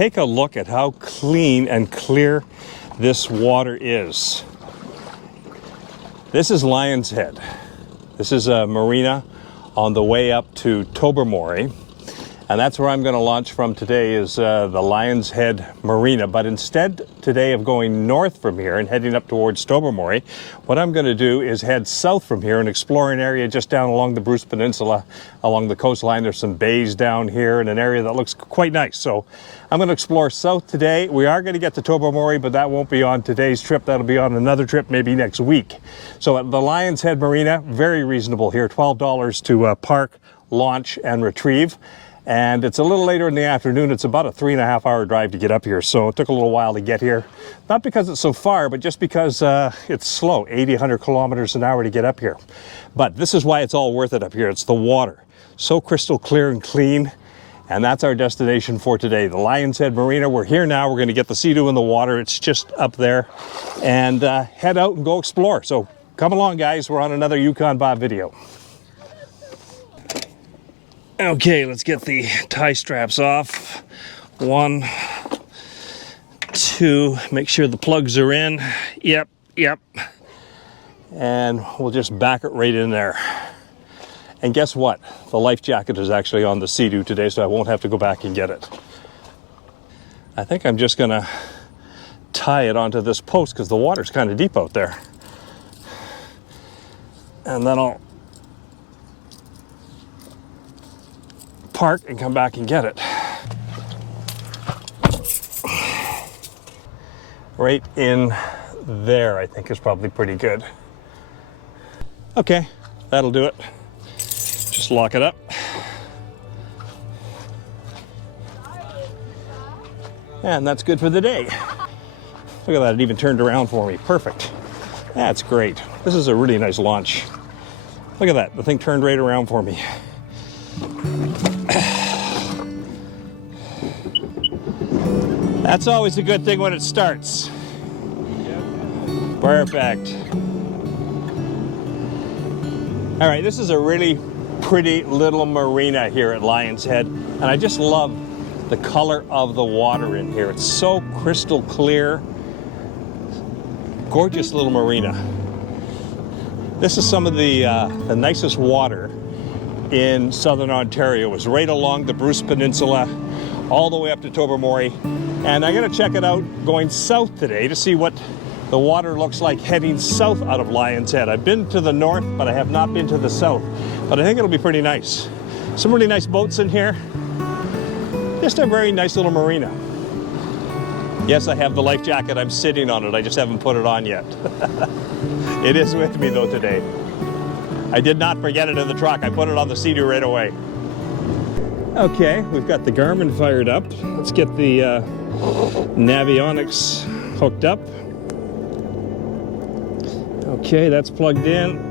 take a look at how clean and clear this water is. This is Lion's Head. This is a marina on the way up to Tobermory. And that's where I'm going to launch from today, is the Lion's Head Marina. But instead today of going north from here and heading up towards Tobermory, what I'm going to do is head south from here and explore an area just down along the Bruce Peninsula, along the coastline. There's some bays down here and an area that looks quite nice. So I'm going to explore south today. We are going to get to Tobermory, but that won't be on today's trip. That'll be on another trip, maybe next week. So at the Lion's Head Marina, very reasonable here, $12 to park, launch, and retrieve. And it's a little later in the afternoon. It's about a 3.5 hour drive to get up here. So it took a little while to get here. Not because it's so far, but just because it's slow, 80, 100 kilometers an hour to get up here. But this is why it's all worth it up here. It's the water. So crystal clear and clean. And that's our destination for today, the Lion's Head Marina. We're here now. We're going to get the Sea-Doo in the water. It's just up there. And head out and go explore. So come along, guys. We're on another Yukon Bob video. Okay, let's get the tie straps off. 1, 2, make sure the plugs are in. Yep. And we'll just back it right in there. And guess what? The life jacket is actually on the Sea-Doo today, so I won't have to go back and get it. I think I'm just gonna tie it onto this post because the water's kind of deep out there. And then I'll park and come back and get it. Right in there, I think, is probably pretty good. Okay, that'll do it. Just lock it up. And that's good for the day. Look at that, it even turned around for me. Perfect. That's great. This is a really nice launch. Look at that, the thing turned right around for me. That's always a good thing when it starts. Perfect. All right, this is a really pretty little marina here at Lion's Head, and I just love the color of the water in here. It's so crystal clear. Gorgeous little marina. This is some of the nicest water in southern Ontario. It was right along the Bruce Peninsula, all the way up to Tobermory. And I'm going to check it out going south today to see what the water looks like heading south out of Lion's Head. I've been to the north, but I have not been to the south. But I think it'll be pretty nice. Some really nice boats in here. Just a very nice little marina. Yes, I have the life jacket. I'm sitting on it. I just haven't put it on yet. It is with me though today. I did not forget it in the truck. I put it on the Sea-Doo right away. Okay, we've got the Garmin fired up. Let's get the Navionics hooked up. Okay, that's plugged in.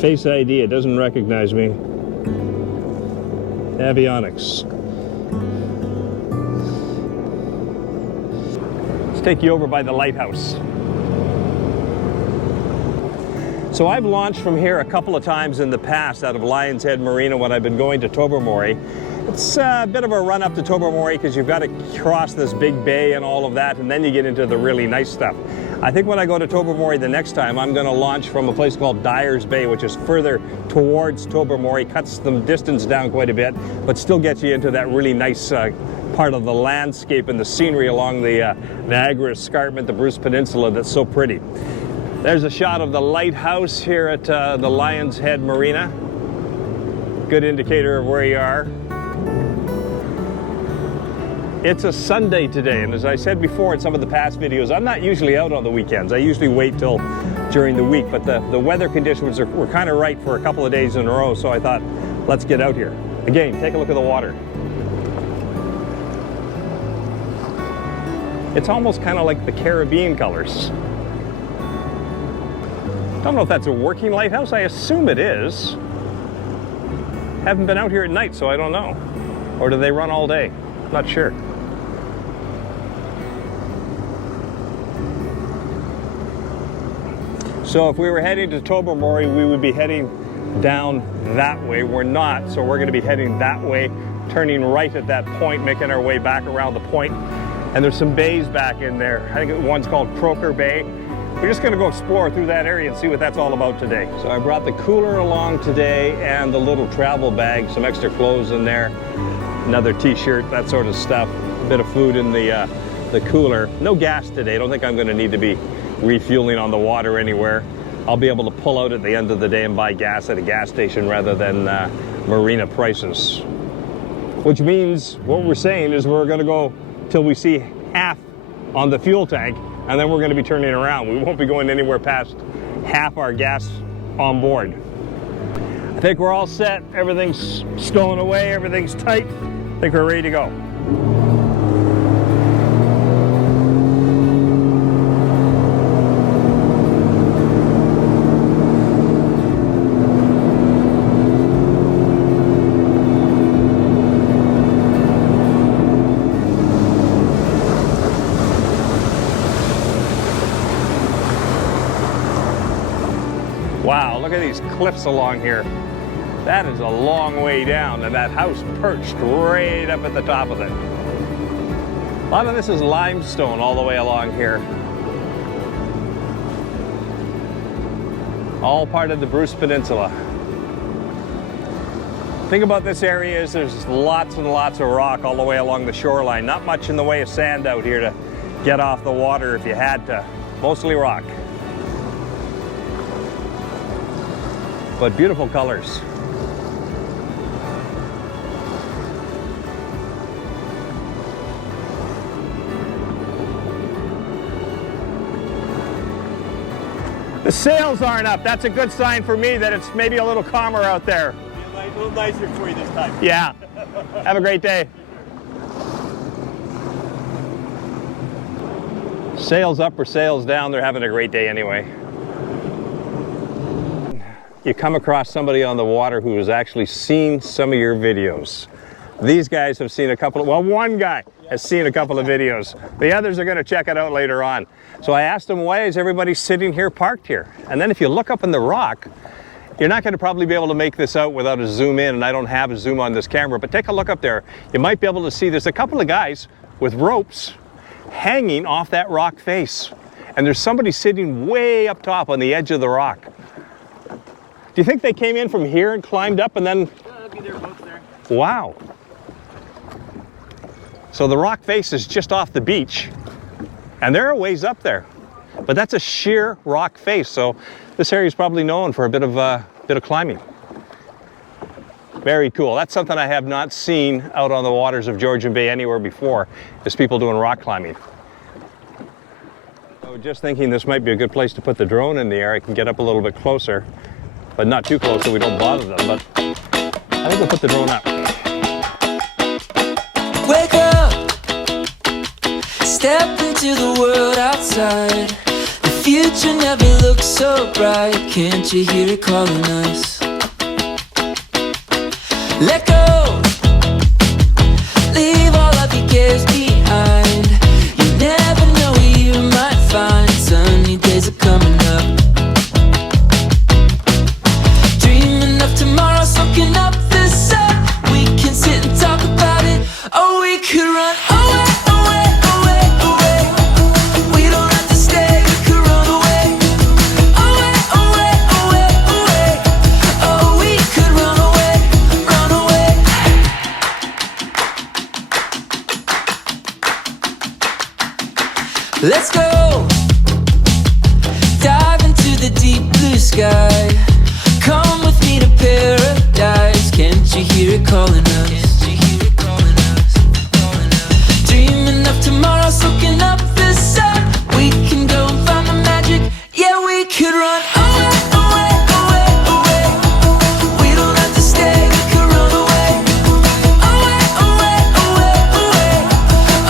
Face ID, it doesn't recognize me. Navionics. Let's take you over by the lighthouse. So I've launched from here a couple of times in the past out of Lion's Head Marina when I've been going to Tobermory. It's a bit of a run up to Tobermory because you've got to cross this big bay and all of that, and then you get into the really nice stuff. I think when I go to Tobermory the next time, I'm going to launch from a place called Dyer's Bay, which is further towards Tobermory, cuts the distance down quite a bit, but still gets you into that really nice part of the landscape and the scenery along the Niagara Escarpment, the Bruce Peninsula, that's so pretty. There's a shot of the lighthouse here at the Lion's Head Marina. Good indicator of where you are. It's a Sunday today, and as I said before in some of the past videos, I'm not usually out on the weekends. I usually wait till during the week, but the weather conditions were kind of right for a couple of days in a row, so I thought, let's get out here. Again, take a look at the water. It's almost kind of like the Caribbean colors. I don't know if that's a working lighthouse. I assume it is. Haven't been out here at night, so I don't know. Or do they run all day? Not sure. So if we were heading to Tobermory, we would be heading down that way. We're not, so we're going to be heading that way, turning right at that point, making our way back around the point. And there's some bays back in there. I think one's called Croker Bay. We're just going to go explore through that area and see what that's all about today. So I brought the cooler along today and the little travel bag, some extra clothes in there, another t-shirt, that sort of stuff, a bit of food in the cooler. No gas today. I don't think I'm going to need to be refueling on the water anywhere. I'll be able to pull out at the end of the day and buy gas at a gas station rather than marina prices. Which means what we're saying is we're going to go till we see half on the fuel tank, and then we're going to be turning around. We won't be going anywhere past half our gas on board. I think we're all set. Everything's stowing away. Everything's tight. I think we're ready to go. Wow, look at these cliffs along here. That is a long way down, and that house perched right up at the top of it. A lot of this is limestone all the way along here. All part of the Bruce Peninsula. The thing about this area is there's lots and lots of rock all the way along the shoreline. Not much in the way of sand out here to get off the water if you had to. Mostly rock. But beautiful colors. The sails aren't up. That's a good sign for me that it's maybe a little calmer out there. A little nicer for you this time. Yeah. Have a great day. Sails up or sails down, they're having a great day anyway. You come across somebody on the water who has actually seen some of your videos. These guys have seen a couple of, well, one guy has seen a couple of videos. The others are going to check it out later on. So I asked him, why is everybody sitting here parked here? And then if you look up in the rock, you're not going to probably be able to make this out without a zoom in, and I don't have a zoom on this camera, but take a look up there. You might be able to see there's a couple of guys with ropes hanging off that rock face. And there's somebody sitting way up top on the edge of the rock. Do you think they came in from here and climbed up and then? Yeah, that'd be their boats there. Wow. So the rock face is just off the beach, and they're a ways up there. But that's a sheer rock face, so this area is probably known for a bit of climbing. Very cool. That's something I have not seen out on the waters of Georgian Bay anywhere before, is people doing rock climbing. So just thinking this might be a good place to put the drone in the air. I can get up a little bit closer, but not too close so we don't bother them. But I think we'll put the drone up. Wake up, step into the world outside. The future never looks so bright. Can't you hear it calling us? Let go, leave all of your cares behind. You never know where you might find. Sunny days are coming up. Dreaming of tomorrow, soaking up the sun. We can sit and talk about it, or we could run away, away, away, away. We don't have to stay, we could run away. Away, away, away, away. Oh, we could run away, run away. Let's go, dive into the deep blue sky. Come with me to paradise. Can't you hear it calling us? Dreaming of tomorrow, soaking up the sun. We can go and find the magic. Yeah, we could run away, away, away, away. We don't have to stay, we could run away. Away, away, away, away.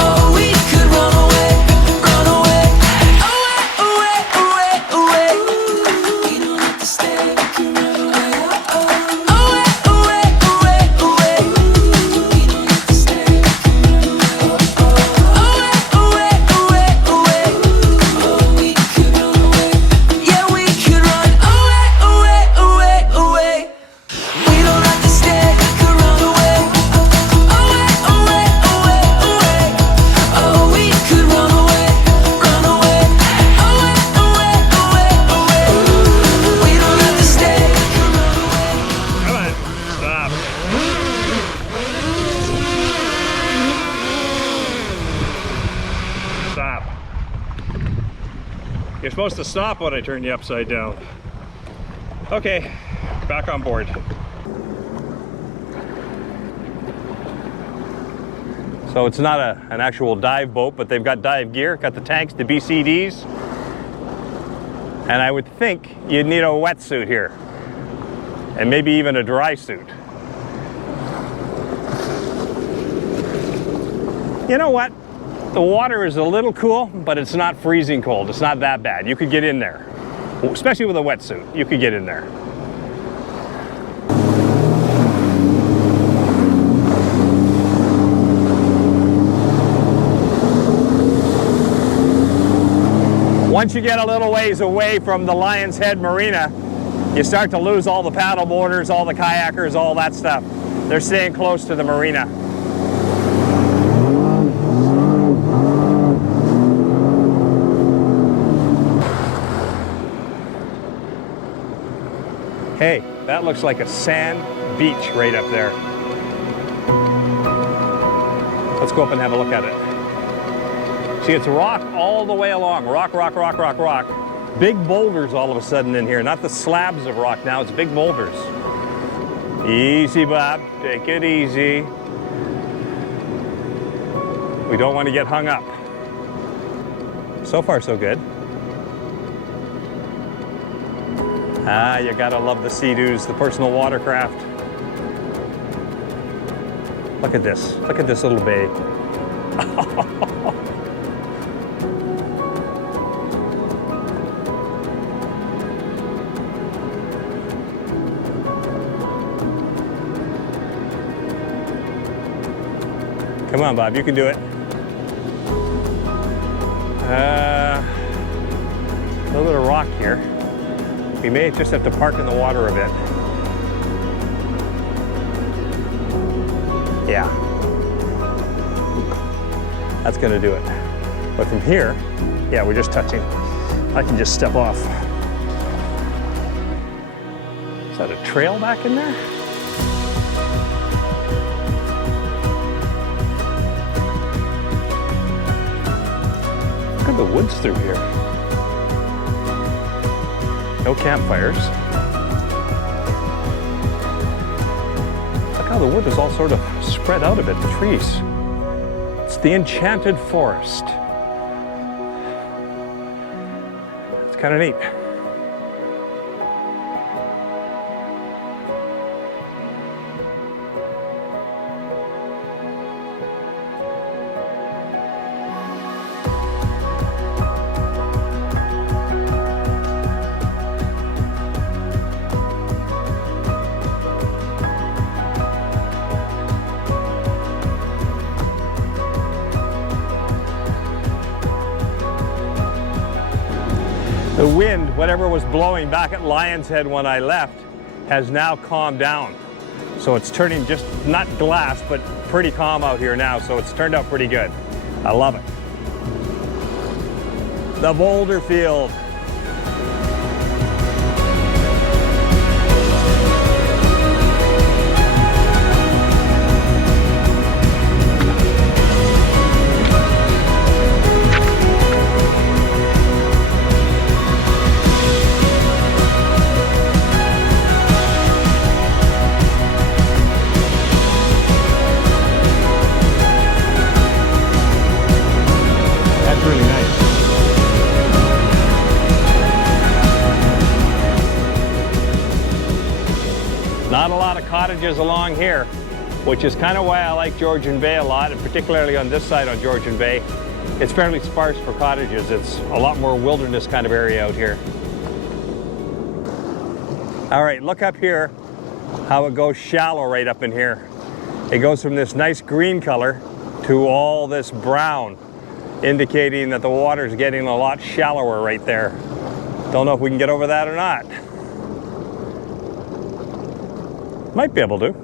Oh, we could run away, run away. Away, away, away, away. We don't have to stay, we could run away. Away, away, away, away. You're supposed to stop when I turn you upside down. Okay, back on board. So it's not an actual dive boat, but they've got dive gear, got the tanks, the BCDs. And I would think you'd need a wetsuit here. And maybe even a dry suit. You know what? The water is a little cool, but it's not freezing cold. It's not that bad. You could get in there. Especially with a wetsuit, you could get in there. Once you get a little ways away from the Lion's Head Marina, you start to lose all the paddle boarders, all the kayakers, all that stuff. They're staying close to the marina. Hey, that looks like a sand beach right up there. Let's go up and have a look at it. See, it's rock all the way along. Rock, rock, rock, rock, rock. Big boulders all of a sudden in here. Not the slabs of rock now, it's big boulders. Easy, Bob. Take it easy. We don't want to get hung up. So far, so good. Ah, you gotta love the Sea-Doos, the personal watercraft. Look at this. Look at this little bay. Come on, Bob, you can do it. A little bit of rock here. We may just have to park in the water a bit. Yeah. That's gonna do it. But from here, yeah, we're just touching. I can just step off. Is that a trail back in there? Look at the woods through here. No campfires. Look how the wood is all sort of spread out a bit, the trees. It's the enchanted forest. It's kind of neat. The wind, whatever was blowing back at Lion's Head when I left, has now calmed down. So it's turning just, not glass, but pretty calm out here now, so it's turned out pretty good. I love it. The boulder field. Not a lot of cottages along here, which is kind of why I like Georgian Bay a lot, and particularly on this side on Georgian Bay. It's fairly sparse for cottages. It's a lot more wilderness kind of area out here. All right, look up here how it goes shallow right up in here. It goes from this nice green color to all this brown, indicating that the water's getting a lot shallower right there. Don't know if we can get over that or not. Might be able to.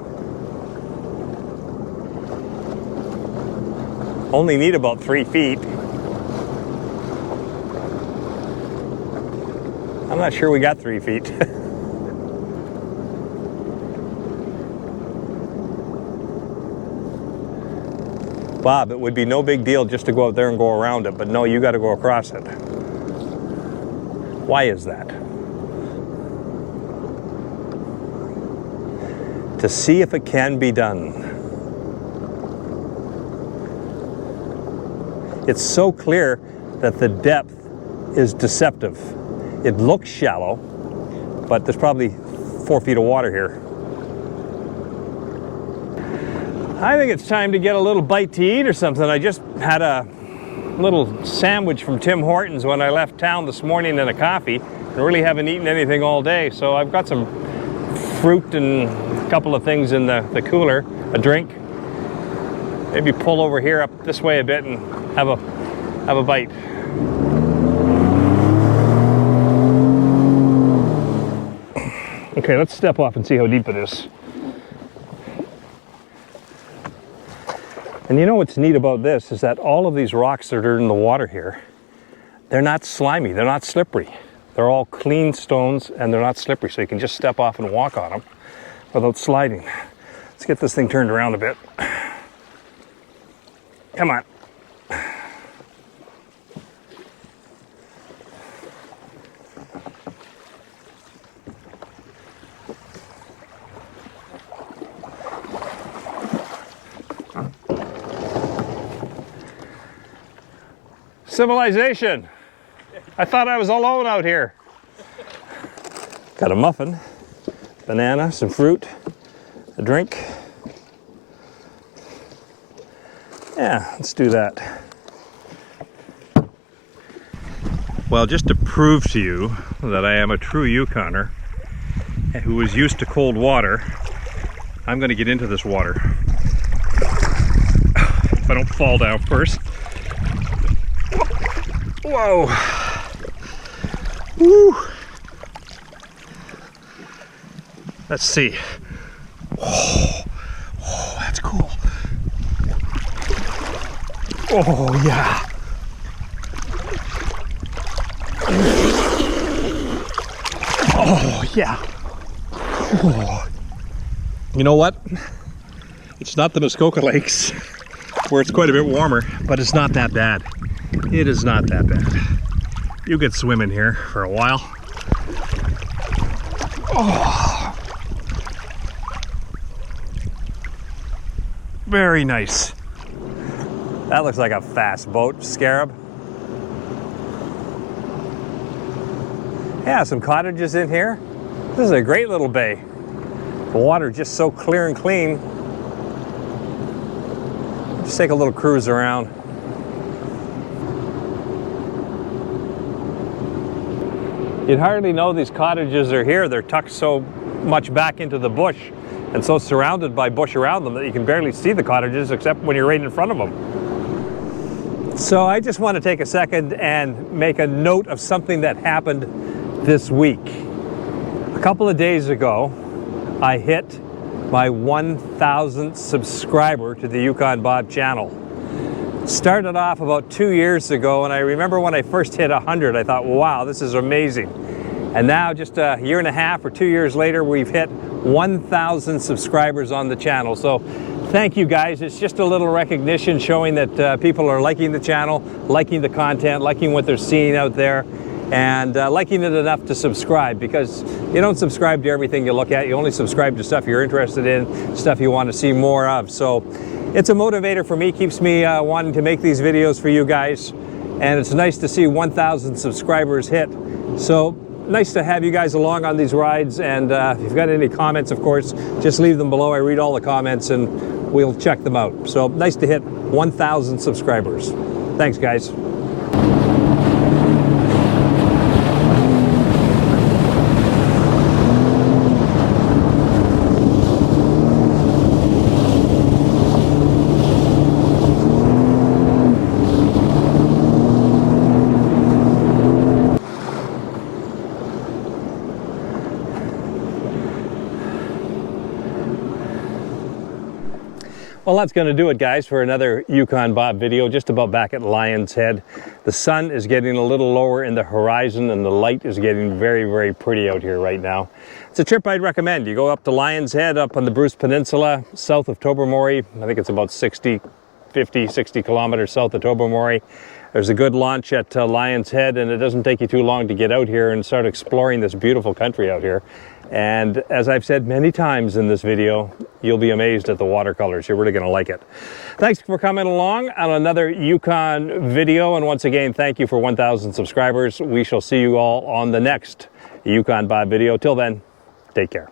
Only need about 3 feet. I'm not sure we got 3 feet. Bob, it would be no big deal just to go out there and go around it, but no, you got to go across it. Why is that? To see if it can be done. It's so clear that the depth is deceptive. It looks shallow, but there's probably 4 feet of water here. I think it's time to get a little bite to eat or something. I just had a little sandwich from Tim Hortons when I left town this morning and a coffee. I really haven't eaten anything all day, so I've got some fruit and a couple of things in the cooler, a drink. Maybe pull over here up this way a bit and have a bite. Okay, let's step off and see how deep it is. And you know what's neat about this is that all of these rocks that are in the water here, they're not slimy, they're not slippery. They're all clean stones and they're not slippery, so you can just step off and walk on them without sliding. Let's get this thing turned around a bit. Come on. Civilization. I thought I was alone out here. Got a muffin, banana, some fruit, a drink. Yeah, let's do that. Well, just to prove to you that I am a true Yukoner who is used to cold water, I'm going to get into this water. If I don't fall down first. Whoa! Woo! Let's see. Oh, that's cool. Oh, yeah. Oh, yeah. Oh. You know what? It's not the Muskoka Lakes, where it's quite a bit warmer, but it's not that bad. It is not that bad. You could swim in here for a while. Oh. Very nice. That looks like a fast boat, Scarab. Yeah, some cottages in here. This is a great little bay. The water just so clear and clean. Just take a little cruise around. You'd hardly know these cottages are here. They're tucked so much back into the bush and so surrounded by bush around them that you can barely see the cottages except when you're right in front of them. So I just want to take a second and make a note of something that happened this week. A couple of days ago, I hit my 1,000th subscriber to the Yukon Bob channel. Started off about 2 years ago, and I remember when I first hit 100, I thought, wow, this is amazing. And now, just a year and a half or 2 years later, we've hit 1,000 subscribers on the channel. So thank you guys. It's just a little recognition showing that people are liking the channel, liking the content, liking what they're seeing out there, and liking it enough to subscribe, because you don't subscribe to everything you look at. You only subscribe to stuff you're interested in, stuff you want to see more of. So it's a motivator for me, keeps me wanting to make these videos for you guys, and it's nice to see 1,000 subscribers hit. So nice to have you guys along on these rides, and if you've got any comments, of course, just leave them below. I read all the comments and we'll check them out. So nice to hit 1,000 subscribers. Thanks, guys. Well, that's going to do it, guys, for another Yukon Bob video, just about back at Lion's Head. The sun is getting a little lower in the horizon, and the light is getting very, very pretty out here right now. It's a trip I'd recommend. You go up to Lion's Head, up on the Bruce Peninsula, south of Tobermory. I think it's about 60 kilometers south of Tobermory. There's a good launch at Lion's Head, and it doesn't take you too long to get out here and start exploring this beautiful country out here. And as I've said many times in this video, you'll be amazed at the watercolors. You're really going to like it. Thanks for coming along on another Yukon video. And once again, thank you for 1,000 subscribers. We shall see you all on the next Yukon Bob video. Till then, take care.